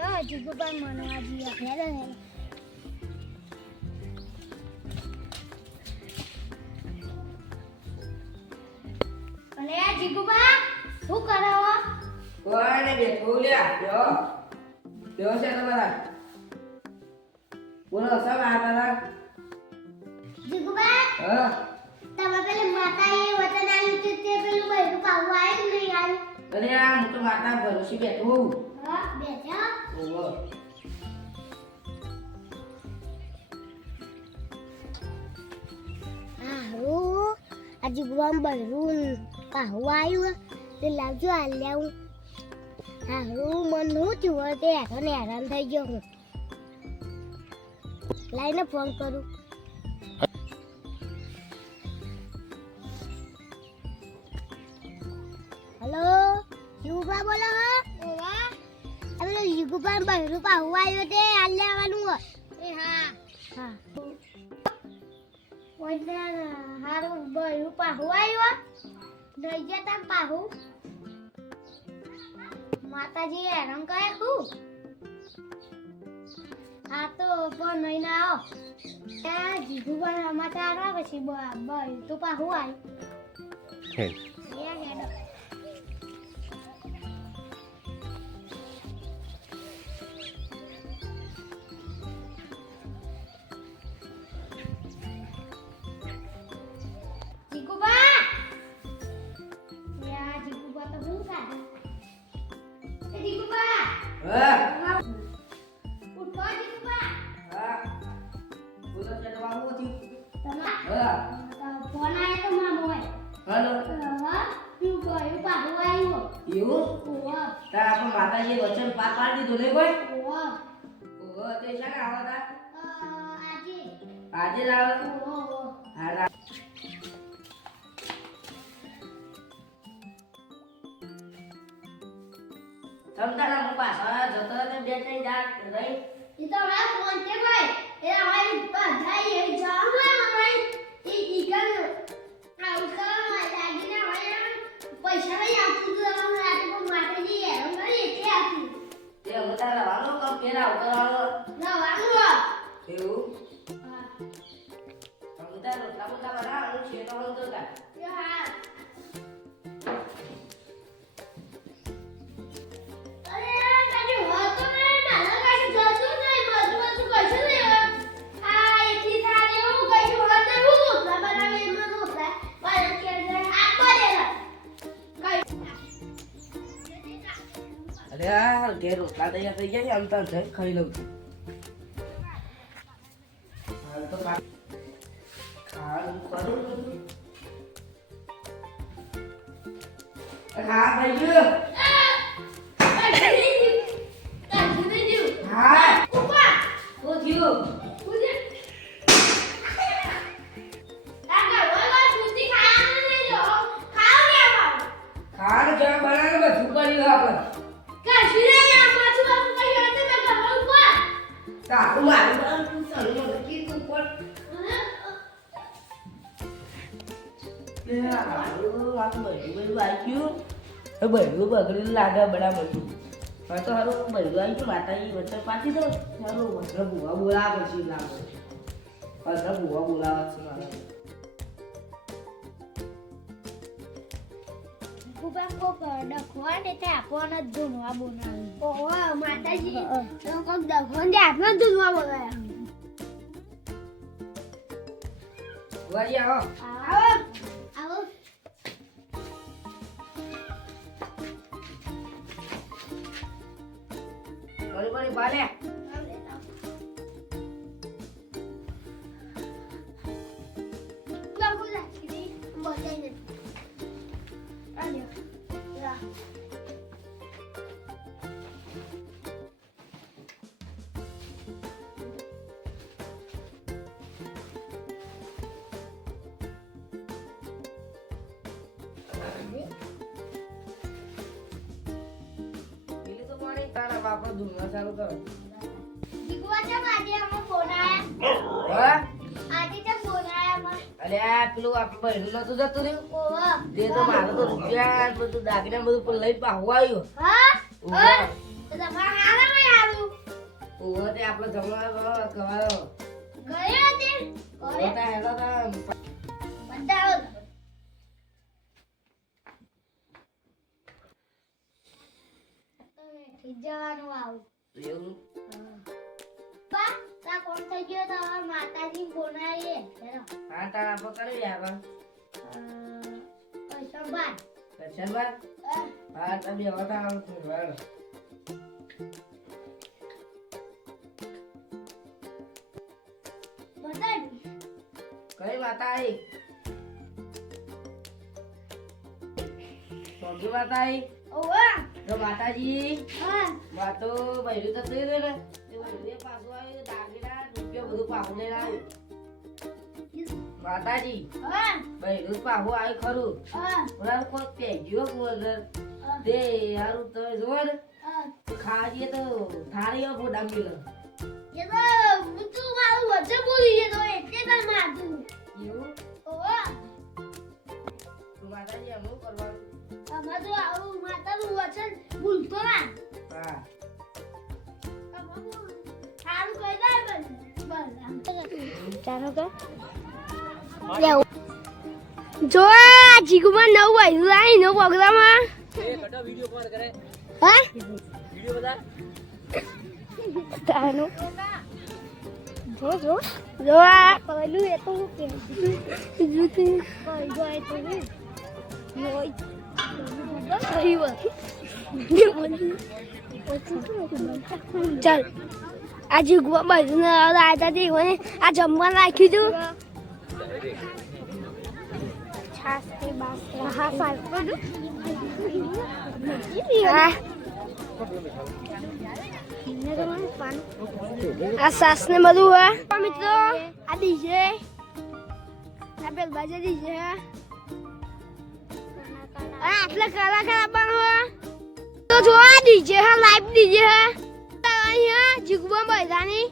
હેડો જીગુ પર મનવા જીયા હેડો હેડો અલે આ જીગુબા શું કરો કોને બેઠો લ્યા જો જો છે તમારા બોલો સબ આતા જીગુબા હા તમે પેલી માતાએ વચન આલ્યું કે તે પેલું બૈરું પાવું આવ્યું નહીં આવ્યું અરે આ હું તો માતા ભરોસે બેઠો હું હા બેઠા ઓહો હારું આ જીગુબા બૈરું પાવું આવ્યું તે લાવજો આલ્યા હું હારું મન હું થયું તે હેરાન થઈ ગયો હું લાઈને ફોન કરું હેલો જીગુબા બોલો ઓવા આપણે જીગુબા બહેરું પાવું આવ્યો તે આલ લેવાનું હો એ હા હા ઓઈના હારું બહેરું પાવું આવ્યો દઈ જતા પાવું માતાજી હેરાન કરે હું હા તો પણ નહીં ના આવો ત્યાં જીગુબા સમાચાર આવે પછી બહેરું તો પાવું આવ્યું હા ઉઠો જીગુબા હા બોલો છે તો આવું થયું હા ફોન આયો તો મામો હાલો હા તું કોઈ પાહુ આવ્યો એવું ઓવા તાર આપણ માતાજી વચન પાડી દીધું ને કોઈ ઓવા ઓહો તે શાને આવતા આજે આજે જ આવે ઓવા હા સમજાના હું પાછા જતો ને બે ત્રણ દાત રહી એ તો મારા ફોન તે ભાઈ એ અમારી બધાઈ એ જામા અમારી એ ઈકન આ ઉકળમાં લાગીને હોય પૈસા લઈ આપતું તો અમે રાતે માટેજી હેરાન કરી એટલે આપતું તે ઉતાર રવાનો કમ પેરા ઉતારવાનો રવાનું એવું હા ઉતાર રોટલા બોટલા બના હું છે તો હું તો તા એ હા અરે યાર ઘેર રોટલા તૈયાર થઈ ગયા આમ તો જઈ ખાઈ લઉં છું હાલ તો ખાવાનું કરું હા ભાઈ ગયો હા શું થયું ખાવાનું જવા બનાવે બધું કર્યું આપણે તારું મારું બનાવું સારું મને કીધું પણ વાત બધું વાંચ્યું બધું બગડેલું લાગે બરાબર હવે તો સારું બધું આવી ગયું માતાજી વચ્ચે પાછી દો સારું વસ્ત્ર ભૂવા બોલાવે પછી લાગે વસ્ત્ર ભૂવા બોલાવે છે મારા ગુબા કોક ડખવા ને તે આપવાનો જ ધૂનવા બોલાવી ઓહો માતાજી તો કોક ડખવા ને આપવાનો ધૂનવા બોલાવ્યા વળી આવો આવો આવો વળી વળી બાલે તારા બાપા ધૂળમાં ચાલુ કરો જીગુબા ચમ આજે અમે ફોન આયા હા આજે ચમ ફોન આયા અરે આ પેલું આપણે બહેરું નતું જતું રહ્યું ઓવા જે તો મારું તો રૂપિયા બધું દાગીના બધું પણ લઈ પાહવા આવ્યો હા ઉભા. તો તમારા હારા માં આવ્યું ઓહો તે આપણો જમવાનો કવાયો ગયો તે ઓટા હેલો તા બતાવો તો જવાનું આવું એવું બા તા કોણ થઈ ગયો તો હવે માતાજી બોલાવીએ હેલો હા તાર આપણે કરવી આગળ પૈસા બાર દર્શન બાદ હા તમે હોતા આવું છું બરાબર બતાવી કઈ માતા આવી સોગી માતા આવી ઓવા તો માતાજી હા વાતો બૈરું તો થઈ ગયું ને એ બૈરું પાછું આવ્યું દાગીના રૂપિયો બધું પાછું લઈને આવ્યું માતાજી હા બૈરું પાછું આવ્યું ખરું હા ઓલા કોઈ પેગ્યો વગર તે હારું તો જોવો ને ખાવા જઈએ તો થાળીઓ ફોટા મિલો એ તો તું મારું વચ્ચે બોલી ગયો તો એટલે તને મારતું એવું ઓવા તો માતાજી અમુક કરવાનું આમાં તો આવું માતાનું વચન ભૂલતો ના હા સારું કહી દે ચાલો કે જો આ જીગુમાં નવું આવ્યું આઈ નો પ્રોગ્રામ એ કટા વિડિયો કોલ કરે હા વિડિયો બધા તાનો જો આ પહેલું એ તો કે જુતી કોઈ ગોય તો નોય ચાલ આજે ગુવા બાજુ આતા તે હોય આ જમવા નાખ્યું તું છાસ કે બાસ હા સારું આ સાસ ને બધું હોય મિત્રો આ ડીજે આ પેલ બાજુ ડીજે આટલા કલાકાર આપવાનું હોય તો જો આ ડીજે હા લાઈવ ડીજે હા અહીંયા જીગુબા બૈરાની